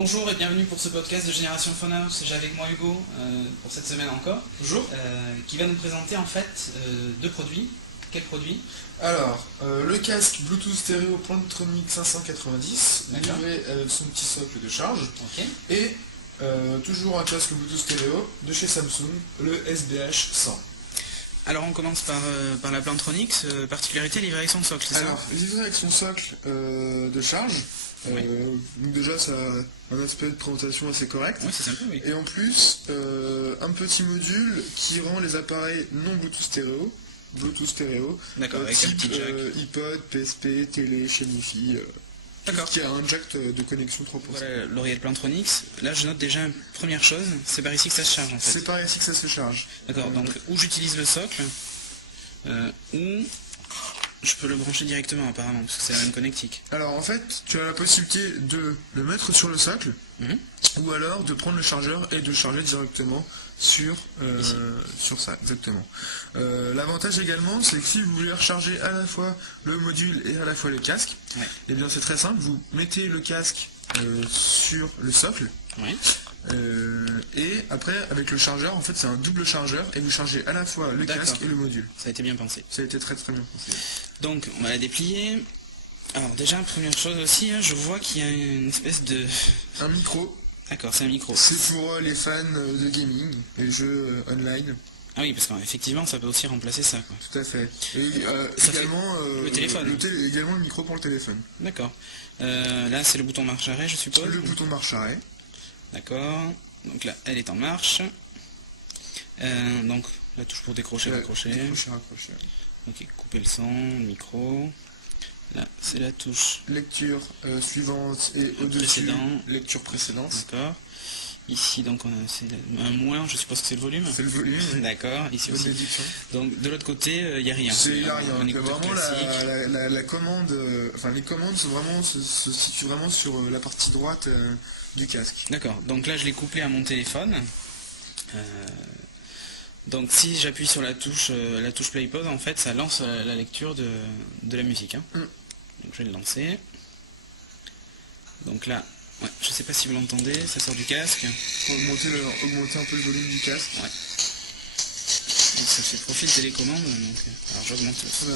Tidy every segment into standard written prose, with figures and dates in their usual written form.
Bonjour et bienvenue pour ce podcast de Génération Phone House. J'ai avec moi Hugo pour cette semaine encore. Bonjour. Qui va nous présenter en fait deux produits. Quels produits? Alors, le casque Bluetooth stéréo Plantronics 590, D'accord. livré avec son petit socle de charge. Ok. Et toujours un casque Bluetooth stéréo de chez Samsung, le SBH 100. Alors on commence par la Plantronics, particularité livrée avec son socle, c'est ça? Alors, livré avec son socle de charge. Oui. Donc déjà ça a un aspect de présentation assez correct. Oui, c'est sympa, oui. Et en plus, un petit module qui rend les appareils non Bluetooth stéréo, D'accord, avec un type petit jack. iPod, PSP, télé, chaîne Wi-Fi, D'accord. qui a un jack de connexion 3%. Voilà l'oreillette Plantronics. Là je note déjà une première chose, c'est par ici que ça se charge en fait. C'est par ici que ça se charge. D'accord, donc où j'utilise le socle, ou je peux le brancher directement apparemment, parce que c'est la même connectique. Alors en fait, tu as la possibilité de le mettre sur le socle, Mhm. ou alors de prendre le chargeur et de charger directement sur ça, exactement. L'avantage également, c'est que si vous voulez recharger à la fois le module et à la fois le casque, Ouais. et bien c'est très simple, vous mettez le casque sur le socle, Oui. et après avec le chargeur, en fait c'est un double chargeur, et vous chargez à la fois le D'accord. casque et le module. Ça a été bien pensé. Ça a été très très bien pensé. Donc on va la déplier. Alors déjà première chose aussi, hein, je vois qu'il y a une espèce de... Un micro, D'accord, c'est un micro. c'est pour les fans de gaming, les jeux online. Ah oui, parce qu'effectivement ça peut aussi remplacer ça, quoi. Tout à fait. Et Ça également le téléphone. Également le micro pour le téléphone. D'accord. Là c'est le bouton marche arrêt, je suppose. Le bouton marche arrêt. D'accord. Donc là elle est en marche. Donc la touche pour décrocher, raccrocher. Décrocher, raccrocher. Ok, couper le son, le micro. Là c'est la touche. Lecture suivante et au-dessus, Précédent. lecture précédente. D'accord. Ici donc c'est un moins, je suppose que c'est le volume. C'est le volume. Oui. D'accord, ici aussi. Bénédiction. Donc de l'autre côté, il n'y a rien. Il n'y a rien. Un Il y a écouteur vraiment classique. la commande, enfin les commandes se situent vraiment sur la partie droite du casque. D'accord, donc là je l'ai couplé à mon téléphone. Donc si j'appuie sur la touche play pause, en fait ça lance la lecture de la musique. Hein. Donc je vais le lancer. Donc là, ouais, je sais pas si vous l'entendez, ça sort du casque. Pour augmenter un peu le volume du casque. Ouais. Donc ça fait profil télécommande. Donc, alors j'augmente le son. Ça va.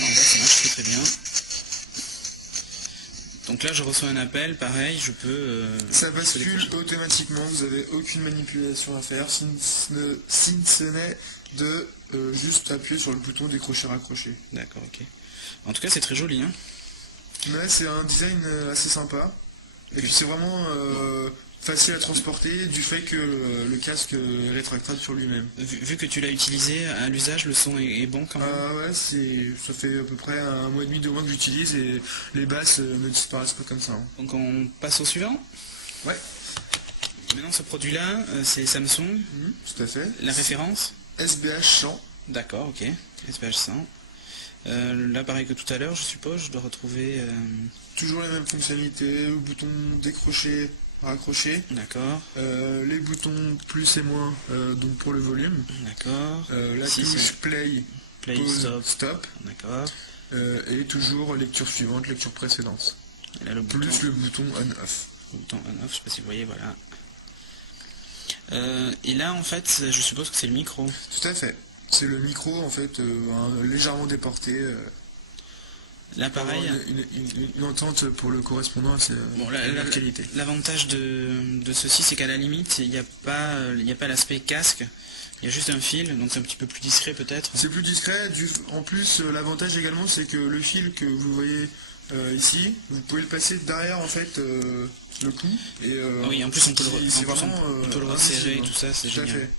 Non, là ça marche très bien. Donc là je reçois un appel, pareil, je peux... Ça bascule automatiquement, vous n'avez aucune manipulation à faire, si ce n'est de juste appuyer sur le bouton décrocher-raccrocher. D'accord, ok. En tout cas c'est très joli, hein. Mais c'est un design assez sympa, et puis c'est vraiment facile à transporter du fait que le casque est rétractable sur lui-même. Vu que tu l'as utilisé à l'usage, le son est bon quand même. Ah ouais, ça fait à peu près un mois et demi, 2 mois que j'utilise, et les basses ne disparaissent pas comme ça. Hein. Donc on passe au suivant. Ouais. Maintenant ce produit-là, c'est Samsung. Tout à fait. La référence? SBH 100. D'accord, ok. SPH 100. Là pareil que tout à l'heure, je suppose, je dois retrouver... Toujours les mêmes fonctionnalités, le bouton décrocher, raccrocher. D'accord. Les boutons plus et moins donc pour le volume. D'accord. La Ici, touche c'est play, pause, stop. D'accord. Et toujours lecture suivante, lecture précédente. Et là le bouton, Plus le bouton on-off. le bouton on-off, je sais pas si vous voyez, voilà. Et là en fait, je suppose que c'est le micro. Tout à fait. C'est le micro en fait légèrement déporté. Là pareil. Une entente pour le correspondant à Bon, la qualité. l'avantage de ceci, c'est qu'à la limite, il n'y a pas l'aspect casque, il y a juste un fil, donc c'est un petit peu plus discret peut-être. C'est plus discret, en plus l'avantage également c'est que le fil que vous voyez ici, vous pouvez le passer derrière en fait le cou. Et, oui, en plus on peut le resserrer et tout ça, c'est génial. Fait.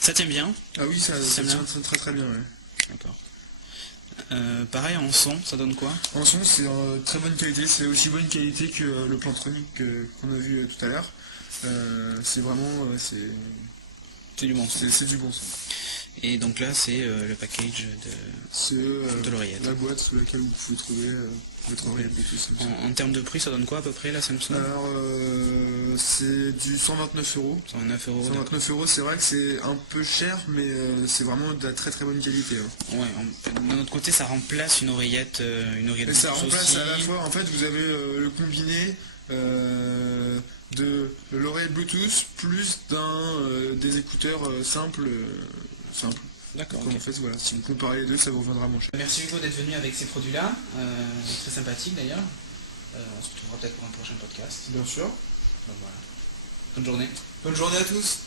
Ça tient bien. Ah oui, ça tient très très bien. Ouais. D'accord. Pareil en son, ça donne quoi? En son, c'est très bonne qualité, c'est aussi bonne qualité que le Plantronics qu'on a vu tout à l'heure. C'est vraiment... c'est du bon son. C'est du bon son. Et donc là, c'est le package C'est de l'oreillette. la boîte sous laquelle vous pouvez trouver votre oreillette Bluetooth Samsung. En termes de prix, ça donne quoi à peu près la Samsung? Alors, c'est du 129 euros. 109 euros. 129 euros, c'est vrai que c'est un peu cher, mais c'est vraiment de la très très bonne qualité. Hein. Ouais, de notre côté, ça remplace une oreillette Et ça Bluetooth remplace aussi. à la fois, en fait, vous avez le combiné de l'oreillette Bluetooth plus des écouteurs simples. D'accord. Donc, Ok. en fait, voilà, si vous comparez les deux, ça vous reviendra moins cher. Merci Hugo d'être venu avec ces produits-là. Très sympathique d'ailleurs. On se retrouvera peut-être pour un prochain podcast. Bien sûr. Donc, voilà. Bonne journée. Bonne journée à tous.